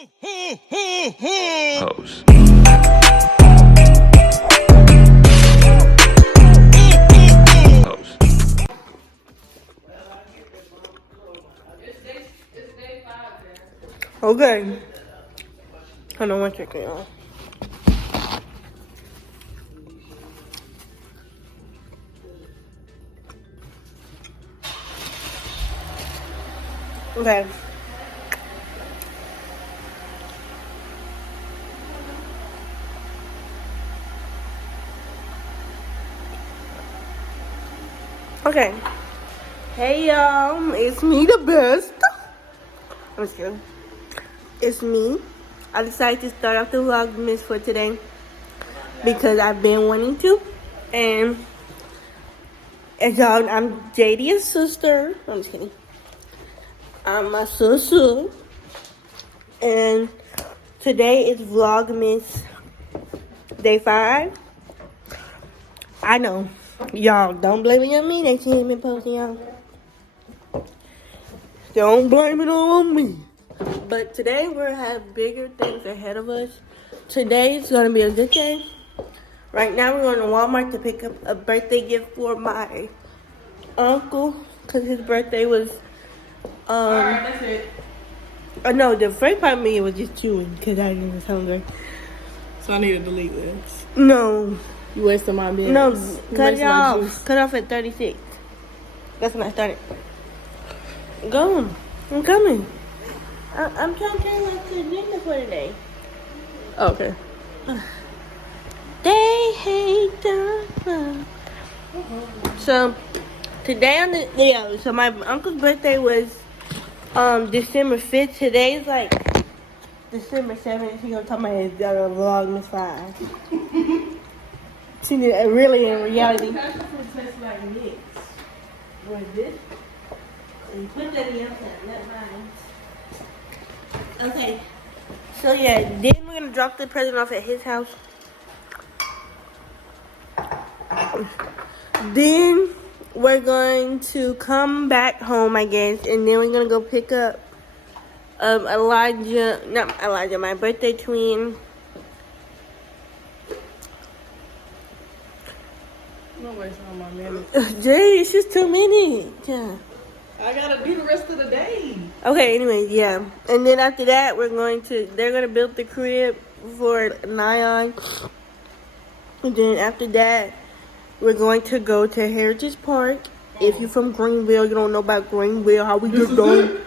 Hoes. Okay. Hold on one second, y'all. Okay. Okay. Hey y'all, it's me the best. I'm just kidding. It's me. I decided to start off the Vlogmas for today because I've been wanting to. And as y'all, I'm JD's sister. I'm just kidding. I'm my sister. And today is Vlogmas day 5. I know. Y'all, don't blame it on me. They ain't been posting, y'all. Don't blame it on me. But today we're have bigger things ahead of us. Today is gonna be a good day. Right now we're going to Walmart to pick up a birthday gift for my uncle, cause his birthday was Alright, that's it. Oh no, the first part of me was just chewing because I was hungry. So I need to delete this. No. You wasted my minutes. No, You cut it wasted my off. juice. Cut off at 36. That's when I started. Go. I'm coming. I'm trying to tell you to agenda for today. Oh, okay. They hate the So today on the so my uncle's birthday was December 5th. Today's like December 7th. He gonna talk about his Vlogmas 5. See, really in reality. Tastes like mix. What is this? And put that in the outside, not mine. Okay. So yeah, then we're gonna drop the present off at his house. Then we're going to come back home, I guess, and then we're gonna go pick up my birthday twin. No wasting on my minutes. Jay, it's just 2 minutes. Yeah. I gotta do the rest of the day. Okay, anyways, yeah. And then after that, they're gonna build the crib for Nyan. And then after that, we're going to go to Heritage Park. If you're from Greenville, you don't know about Greenville, how we get done.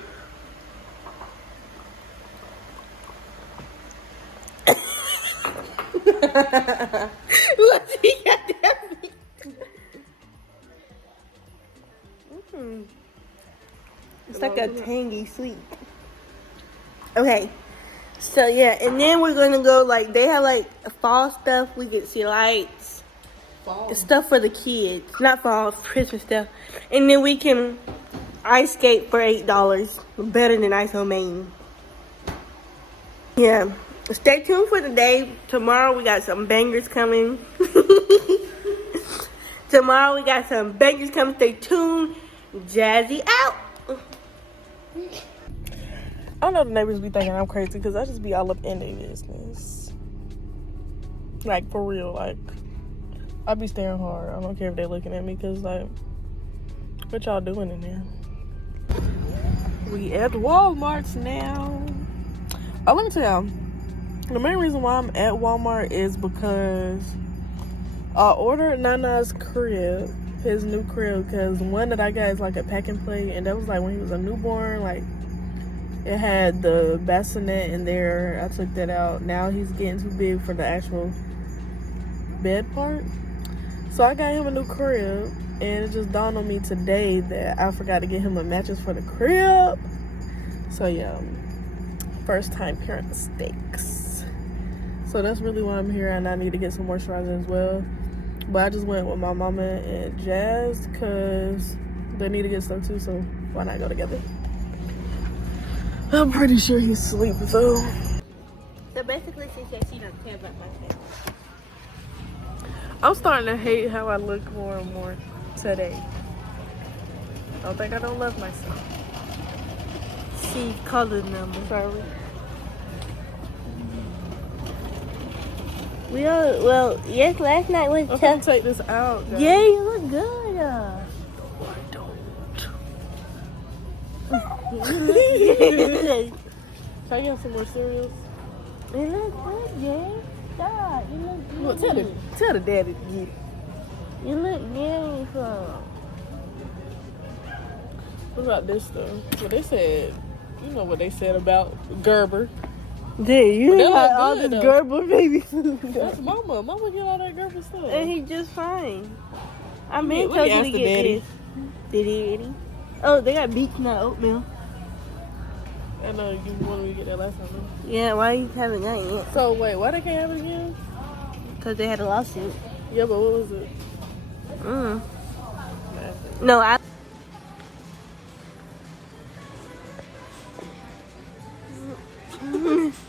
Look, he got that. It's like a tangy sweet. Okay. So yeah, and then we're gonna go they have fall stuff. We can see lights. Fall. Stuff for the kids. Not fall, Christmas stuff. And then we can ice skate for $8. Better than ice on Main. Yeah. Stay tuned for the day. Tomorrow we got some bangers coming. Tomorrow we got some bangers coming. Stay tuned. Jazzy out. I know the neighbors be thinking I'm crazy because I just be all up in their business. Like, for real. Like, I be staring hard. I don't care if they're looking at me because, what y'all doing in there? We at Walmart now. Oh, let me tell y'all. The main reason why I'm at Walmart is because I ordered Nana's crib, his new crib, because one that I got is like a pack and play, and that was when he was a newborn. It had the bassinet in there. I took that out. Now he's getting too big for the actual bed part. So I got him a new crib, and it just dawned on me today that I forgot to get him a mattress for the crib. So yeah, first time parent mistakes. So that's really why I'm here, and I need to get some moisturizer as well. But I just went with my mama and Jazz because they need to get stuff too, so why not go together? I'm pretty sure he's asleep though. So basically, she said she don't care about myself. I'm starting to hate how I look more and more today. I don't think I don't love myself. She colored number. Sorry. Well, yes, last night was I'm tough. gonna take this out, guys. Yeah, you look good. I don't. You look good. Can I get some more cereals? You look good, Jay. Stop. You look good. Well, tell the daddy to get it. You look beautiful. What about this though? Well, they said, you know what they said about Gerber. Jay, you They look got all good, this though. Gerber baby food. That's Mama. Mama get all that Gerber stuff. And he just fine. I We mean, told you asked to the get daddy. this. Did he? Oh, they got beets nut oatmeal. I know you wanted me to get that last time. Huh? Yeah, why you haven't got it yet? So wait, why they can't have it again? Because they had a lawsuit. Yeah, but what was it? No, I.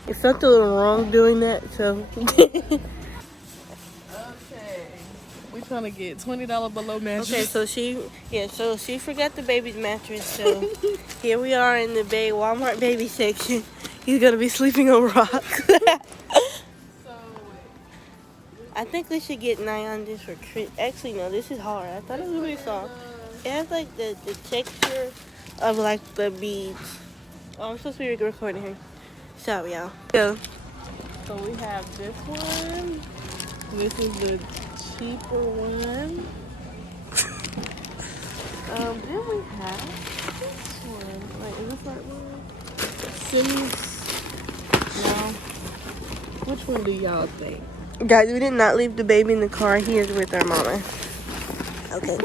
It's something wrong doing that, so. Okay. We trying to get $20 below mattress. Okay, so she forgot the baby's mattress, so here we are in the Walmart baby section. He's gonna be sleeping on rocks. I think we should get 9 on this for Chris. Actually, no, this is hard. I thought it was really soft. It has like the texture of like the beads. Oh, I'm supposed to be recording here. Sorry, y'all. So we have this one. This is the cheaper one. Then we have this one. Wait, is this that one? Simmons? No. Which one do y'all think? guys, we did not leave the baby in the car. He is with our mama. Okay.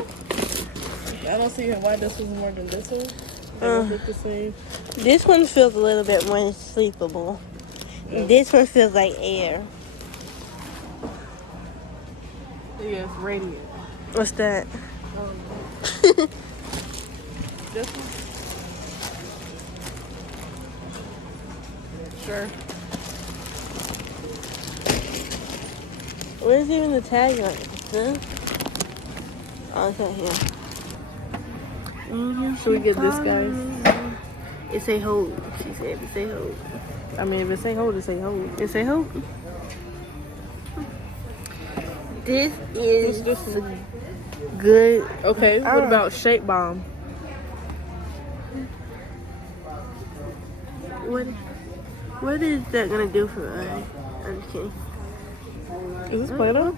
I don't see why this was more than this one. They both look the same. This one feels a little bit more sleepable. Yeah. This one feels like air. Yes, radiant. What's that? This one? Sure. Where's even the tag on it? Huh? Oh, it's right here. Should we get this, guys? It say hold. She said it say hold. I mean, if it say hold, it say hold. It say hold. This is This one. good. Okay, what about Shape Bomb? What is that gonna do for us? I'm just kidding. Is this Play-Doh?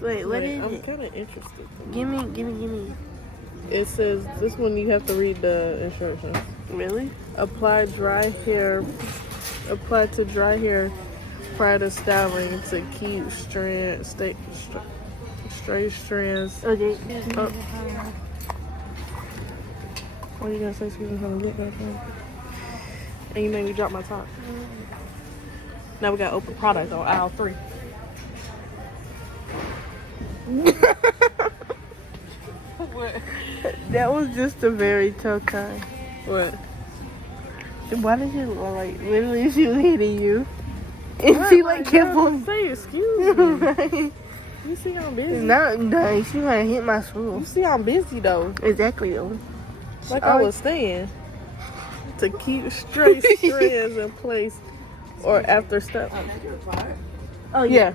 Wait, what is I'm it? kind of interested. Give me. It says this one you have to read the instructions. Really? Apply to dry hair prior to styling to keep straight strands. Okay. Oh. What are you gonna say? Excuse me, from the lip back there. And you made me drop my top. Now we gotta open product on aisle 3. What? That was just a very tough time. What? Why did she like literally she was hitting you? And she like kept on say excuse me. right. You see how I'm busy? It's not nice. She might hit my You swoop. see how I'm busy though. Exactly though. Like I was saying. To keep straight strands in place or after step. Oh Yeah.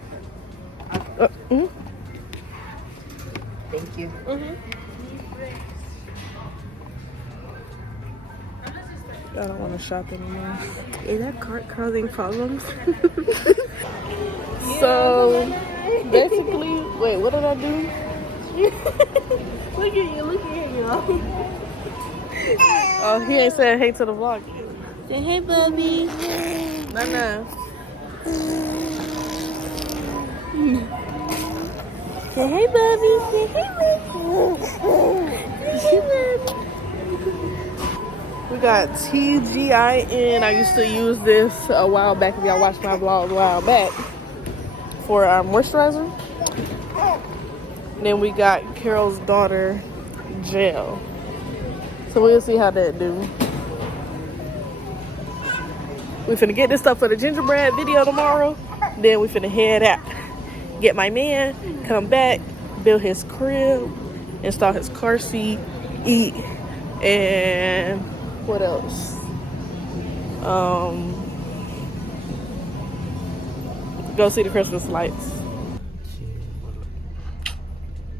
Thank you. I don't want to shop anymore. Is that cart causing problems? So basically, wait, what did I do? Look at you, y'all. Oh, he ain't saying hey to the vlog. Say hey, Bubby. No. Say hey, Bubby. Say hey, Bubby. Say hey, Bubby. We got TGIN. I used to use this a while back. If y'all watched my vlog a while back for our moisturizer. And then we got Carol's daughter gel. So we'll see how that do. We finna get this stuff for the gingerbread video tomorrow. Then we finna head out. Get my man, come back, build his crib, install his car seat, eat, and what else? go see the Christmas lights.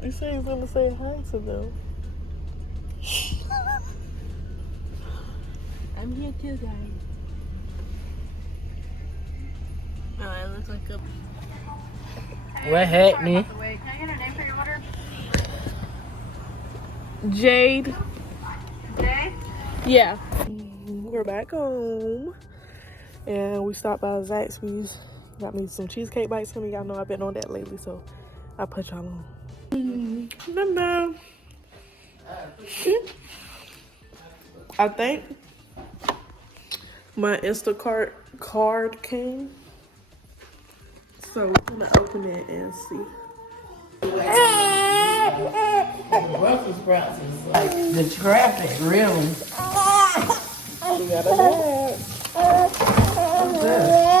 You said he's gonna say hi to them. I'm here too, guys. Oh, it looks like a... What happened? Can I get her name for your order? Jade. Jay? Yeah. We're back home. And we stopped by Zaxby's. Got me some cheesecake bites for me. Y'all know I've been on that lately, so I put y'all on. No. I think my Instacart card came. So we're gonna open it and see. Brussels sprouts is like the traffic, really. We got a bag. What's that?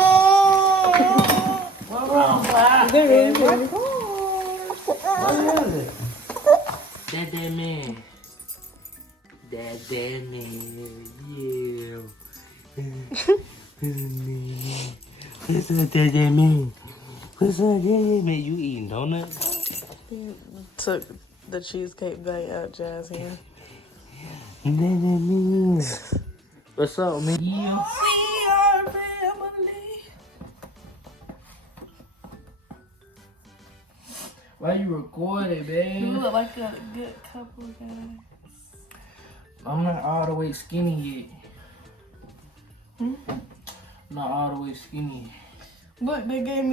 What's wrong, Pop? There it is. What is it? That man. That man. Yeah. What's up, that man? What's up, that man? You eating donuts? Took the cheesecake bite out Jazz here. What's up, man? Yeah. We are family. Why you recording, babe? You look like a good couple, guys. I'm not all the way skinny yet. Not all the way skinny. Look, they got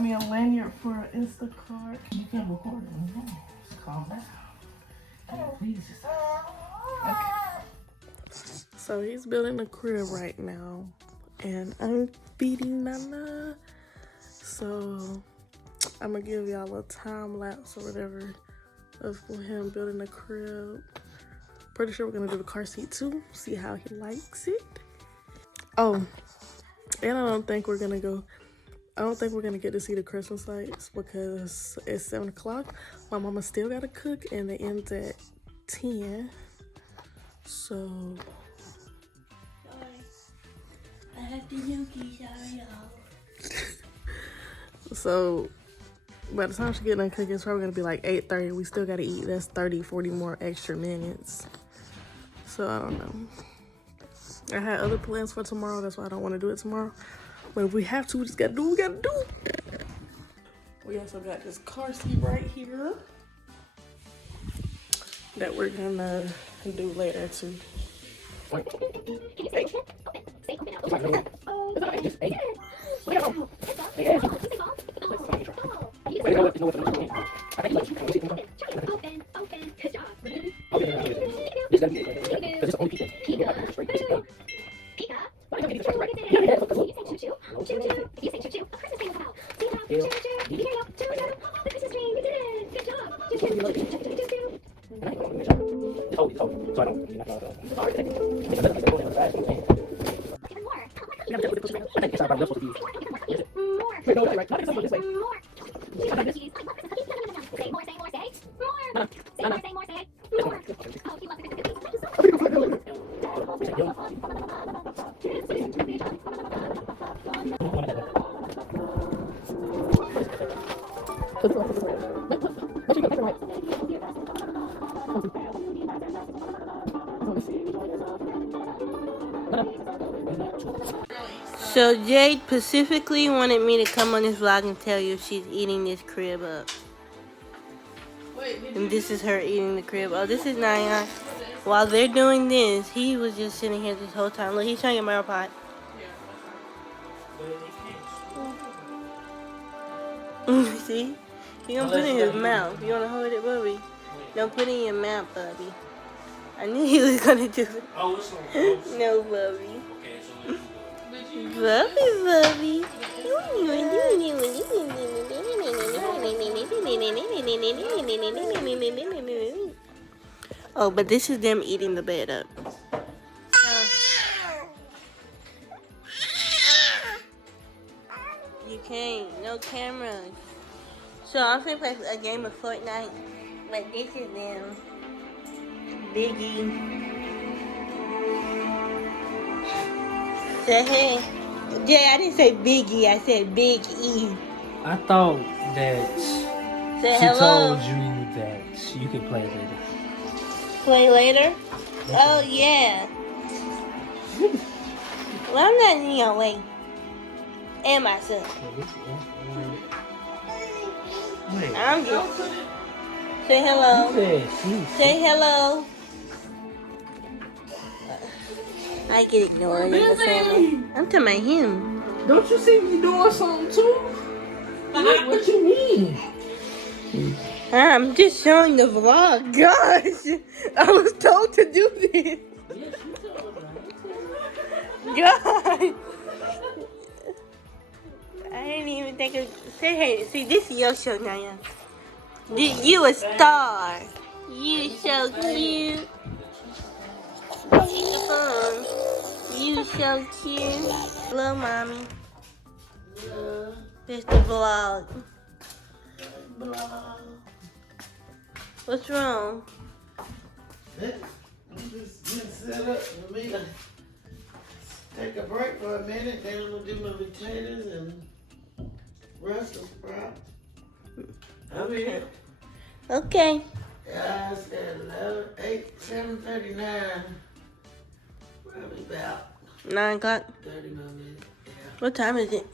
me a lanyard for an Instacart. You can record it. Just calm down. Please. Okay. So he's building a crib right now, and I'm feeding Nana. So I'm gonna give y'all a time lapse or whatever of him building a crib. Pretty sure we're gonna do the car seat too. See how he likes it. Oh, and I don't think we're gonna get to see the Christmas lights because it's 7 o'clock. My mama still gotta cook, and it ends at 10. So I have to nookie, sorry, y'all. So by the time she get done cooking, it's probably gonna be like 8:30. We still gotta eat. That's 30-40 more extra minutes. So I don't know. I had other plans for tomorrow. That's why I don't want to do it tomorrow. But if we have to, we just gotta do what we gotta do. We also got this car seat right here that we're gonna do later too. So Jade specifically wanted me to come on this vlog and tell you she's eating this crib up. And this is her eating the crib. Oh, this is Nyan. While they're doing this, he was just sitting here this whole time. Look, he's trying to get my AirPod. See? You don't put it in his mouth. You want to hold it, Bubby? Don't put it in your mouth, Bubby. I knew he was going to do it. Oh, it's so close. No, Bubby. Okay, so Bubby. Oh, but this is them eating the bed up. You can't. No cameras. So I'm gonna play a game of Fortnite. But this is them. Biggie. Say hey. Jay, I didn't say Biggie. I said Big E. I thought that Say she hello. told you that you could play later. Play later? Oh, yeah. Well, I'm not in your way. And my son. Wait. I'm just... Say hello. Say hello. I get ignored in the family. I'm talking about him. Don't you see me doing something too? What you mean? I'm just showing the vlog. Gosh, I was told to do this. God. I didn't even think of... Say hey. See, this is your show now, yeah. You a star. You so cute. You so cute. Hello, mommy. It's the vlog. What's wrong? I'm just getting set up for me to take a break for a minute. Then I'm gonna do my potatoes and Brussels sprouts. Okay. Okay. Yeah, it's at 7:39. Probably about 9 o'clock. 30 more minutes. Yeah. What time is it?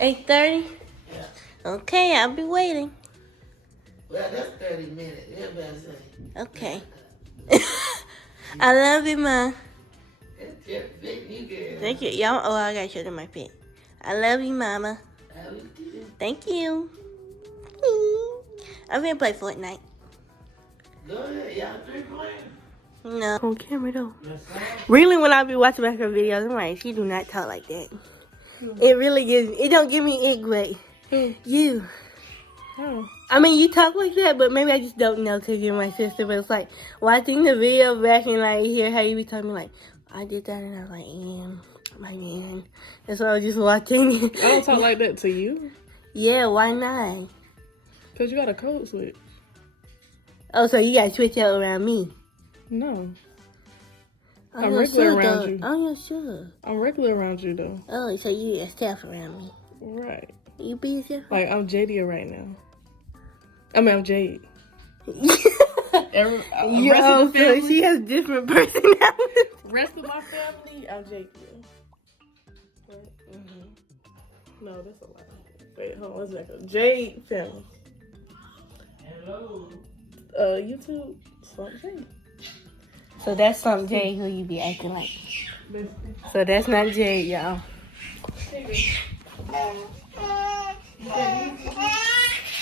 8:30. Yeah. Okay, I'll be waiting. Well, that's 30 minutes. Everybody say. Okay. I love you, Ma. That's just fit you, girl. Thank you. Y'all. Oh, I gotta show them my fit. I love you, Mama. How you do? Thank you. I'm gonna play Fortnite. Go ahead. Y'all three playing? No. On camera though. Yes, sir. Really, when I be watching back her videos, I'm like, she do not talk like that. It really gives. It don't give me ick, but you. Oh. I mean, you talk like that, but maybe I just don't know because you're my sister. But it's like watching the video back and like hear how you be talking like, I did that, and I was like, my man. That's why I was just watching. I don't talk like that to you. Yeah, why not? Because you got a code switch. Oh, so you got to switch out around me. No. Oh, I'm you're regular sure, around though. you. Oh, you're sure. I'm regular around you, though. Oh, so you yourself around me. Right. You be yourself? Like, I'm Jadia right now. I mean, I'm Jade. Yo, so she has different personalities. Rest of my family, I'm Jade. No, that's a lie. Wait, hold on, one second. Jade family. Hello. YouTube, Slumpedjay. So that's some Jay who you be acting like. So that's not Jay, y'all.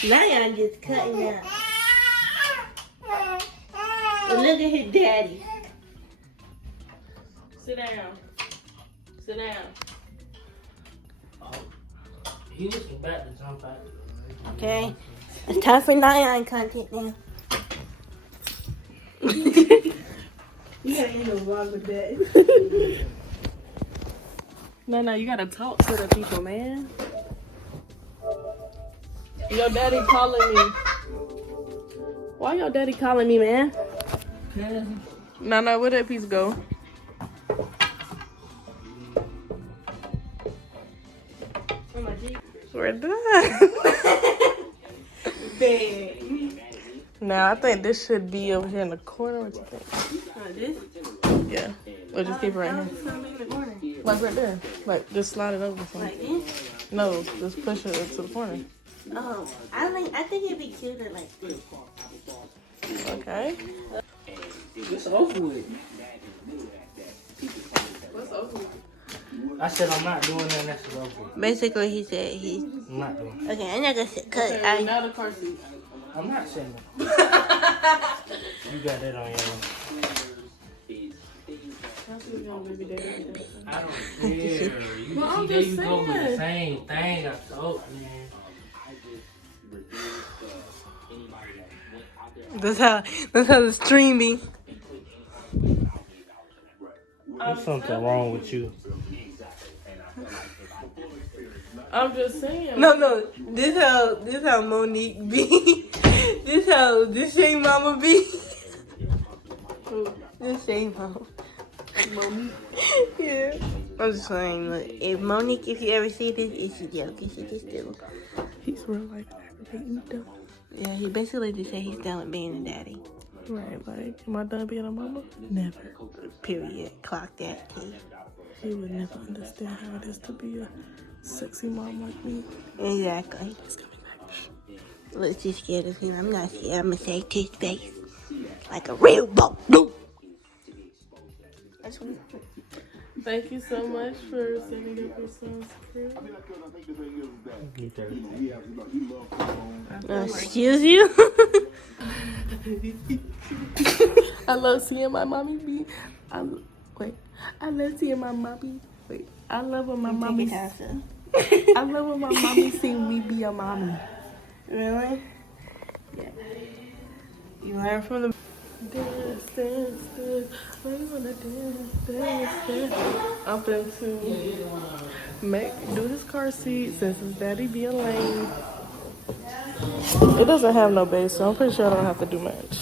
Now y'all just cutting out. And look at his daddy. Sit down. Sit down. Oh, he was about to jump out. Okay. It's time for Nyan content now. You gotta end the vlog with that. No, you gotta talk to the people, man. Your daddy calling me. Why your daddy calling me, man? No, where that piece go? We're done. Now, I think this should be over here in the corner. What you think? This? Yeah. Or just keep it right here. Like right there. Like, just slide it over. Like this? No, just push it to the corner. Oh, I think it'd be cuter like this. Okay. It's over with. What's over with? I said I'm not doing that. That's over with. Basically, he said he's... I'm not doing it. Okay, I'm not gonna sit, cause Okay, now the car seat. I'm not saying that. You got that on your own. I don't care. You Well, I'm see, there just you go with the saying. same thing. I thought, man. that's how the stream be. There's something wrong with you. I'm just saying. No, this how Monique be. This how this Shane Mama be. Just say Mom. Monique. Yeah. I'm just saying, look, if Monique, if you ever see this, it's a joke. It's just still. He's real like aggravating though. Yeah, he basically just said he's done with being a daddy. Right, like, am I done being a mama? Never. Period. Clock that, T. He would never understand how it is to be a sexy mom like me. Exactly. He's coming back. Let's just scared of him. I'm not scared. I'm gonna say to his face. Like a real boat. No. Thank you so much for setting up your son's crib. Excuse you? I love seeing my mommy be. I love seeing my mommy. I love when my mommy. I love when my mommy see me be a mommy. Really? Yeah. You learn from the. Dance, dance, dance. Why you wanna dance, dance, dance? I'm finna to do his car seat since his daddy being lame. It doesn't have no bass, so I'm pretty sure I don't have to do much.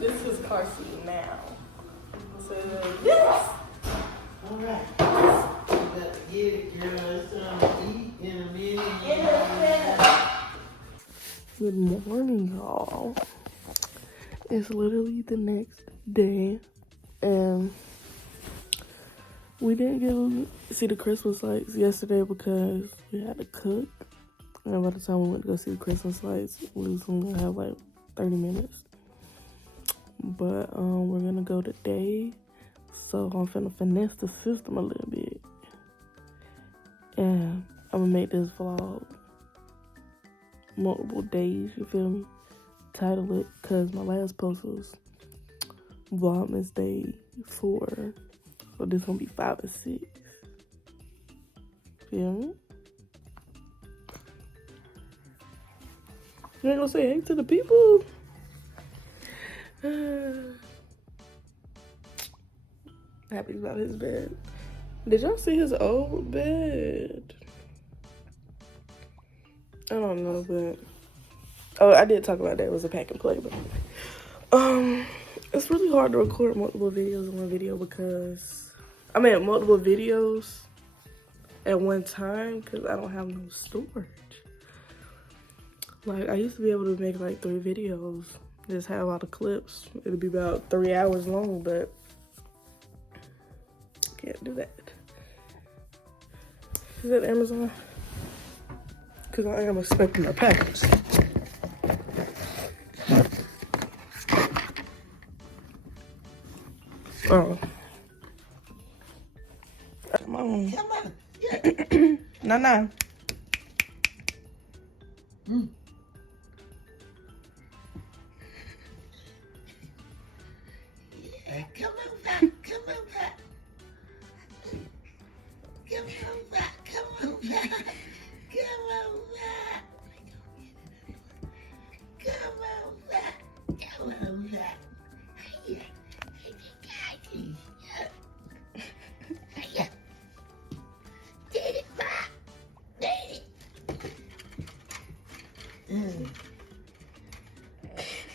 This is car seat now. So yes. All right. You got to get it, girl. It's time to eat in a minute. Good morning, y'all. It's literally the next day, and we didn't get to see the Christmas lights yesterday because we had to cook. And by the time we went to go see the Christmas lights, we was only gonna have like 30 minutes. But we're gonna go today, so I'm finna finesse the system a little bit, and I'm gonna make this vlog multiple days, you feel me? Title it, cause my last post was Vlogmas Day 4, so this gonna be 5 or 6. Feel me? You ain't gonna say hey to the people? Happy about his bed. Did y'all see his old bed? I don't know, but oh, I did talk about that. It was a pack and play, but it's really hard to record multiple videos in one video because multiple videos at one time because I don't have no storage. Like, I used to be able to make like 3 videos, just have all the clips. It'd be about 3 hours long, but can't do that. Is that Amazon? Because I am expecting a package. Oh. Come on. Come on. No. Yeah, come on back. Come on back. Come on back. Come on back. Come on back. Come on back. Come on back. Hiya. Hiya. Get it back. Get it.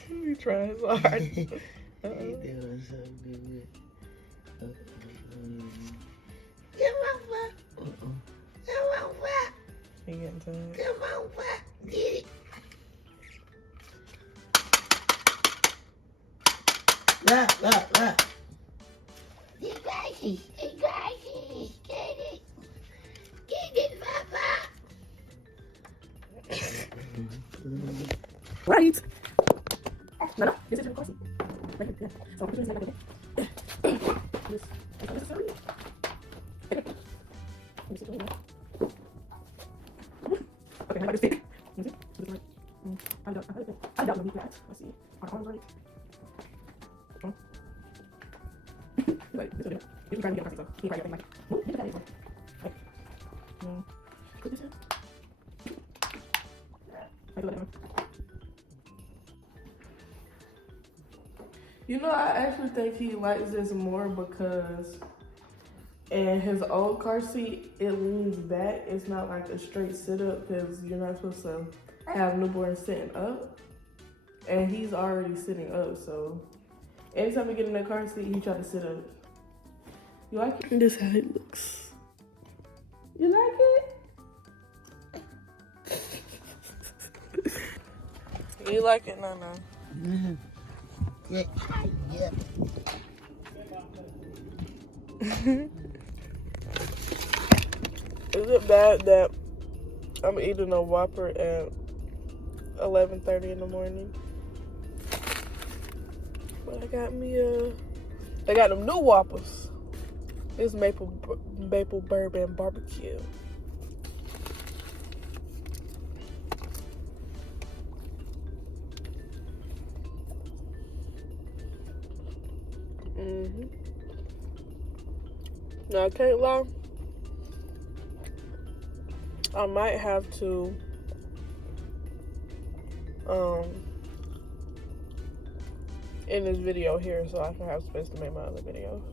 You trying so hard. He doing so good. Come on back. Come on back. He getting tired. Come on back. Get it. Look. You guys, get it. Get it, Papa. Right. No, no, this is your car seat. Right here, yeah. So I'm putting this in like this. This is sorry. Let me see. Okay, I got this stick. Let me see. This is right. I doubt it'll be flat. Let's see. Our arms right. Oh. Like, this will do it. You can try to get a car seat, so you can try to get like, get the batteries on. Right. Put this in. I feel like that. You know, I actually think he likes this more because in his old car seat, it leans back. It's not like a straight sit-up because you're not supposed to have newborn sitting up. And he's already sitting up, so anytime we get in that car seat, he try to sit up. You like it? This is how it looks. You like it? You like it, Nana? Mm-hmm. Yeah. Yeah. Is it bad that I'm eating a Whopper at 11:30 in the morning? But I got me they got them new Whoppers. It's maple bourbon barbecue. Now I can't lie, I might have to end this video here so I can have space to make my other videos.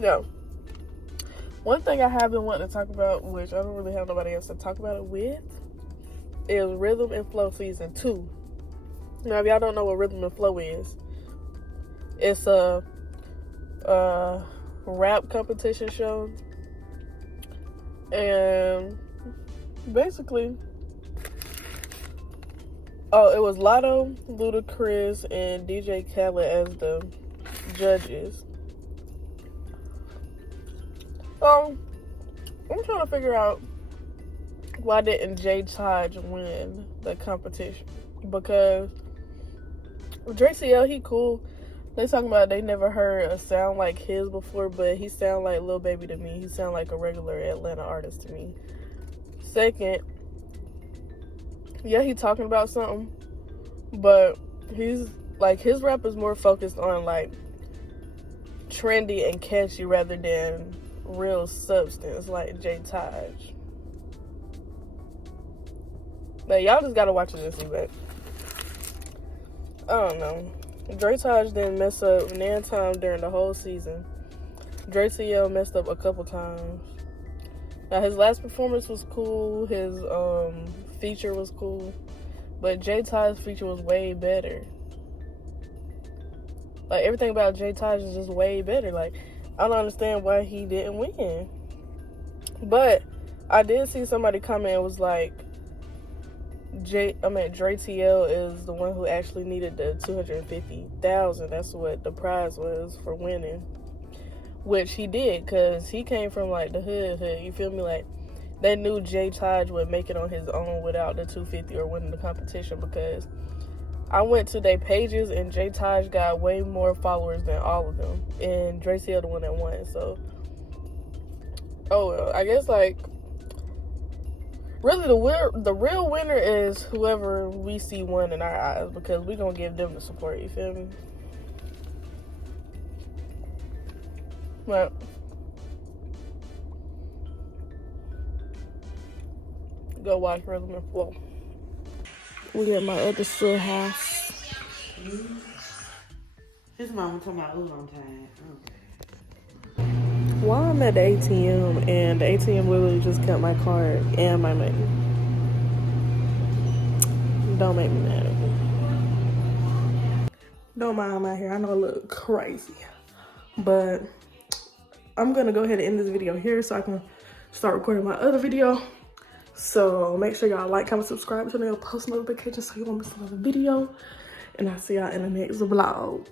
Now, one thing I have been wanting to talk about, which I don't really have nobody else to talk about it with, is Rhythm and Flow Season 2. Now, if y'all don't know what Rhythm and Flow is, it's a rap competition show. And basically, it was Lotto, Ludacris, and DJ Khaled as the judges. So, I'm trying to figure out why didn't Jay Taj win the competition? Because Dre CL, he cool. They talking about they never heard a sound like his before, but he sound like Lil Baby to me. He sound like a regular Atlanta artist to me. Second, yeah, he talking about something, but he's like, his rap is more focused on like trendy and catchy rather than real substance like Jay Taj. Like, y'all just gotta watch it and see that. I don't know. Dre Taj didn't mess up nan time during the whole season. Dre CL messed up a couple times. Now, his last performance was cool. His feature was cool. But Jay Taj's feature was way better. Like, everything about Jay Taj is just way better. Like, I don't understand why he didn't win. But I did see somebody comment and was like, Dre TL is the one who actually needed the $250,000. That's what the prize was for winning. Which he did, because he came from like the hood. You feel me? Like, they knew Jay Taj would make it on his own without the $250 or winning the competition, because I went to their pages and Jay Taj got way more followers than all of them. And Dre CL the one that won. So, oh well, I guess like, really the real winner is whoever we see won in our eyes, because we gonna give them the support, you feel me? But go watch Rhythm and Flow. We at my other sis house. His mama talking about on time. Okay. While I'm at the ATM, and the ATM literally just cut my card and my money. Don't make me mad. Don't mind my hair. I know I look crazy. But I'm going to go ahead and end this video here so I can start recording my other video. So make sure y'all like, comment, subscribe, turn on your post notifications so you won't miss another video. And I'll see y'all in the next vlog.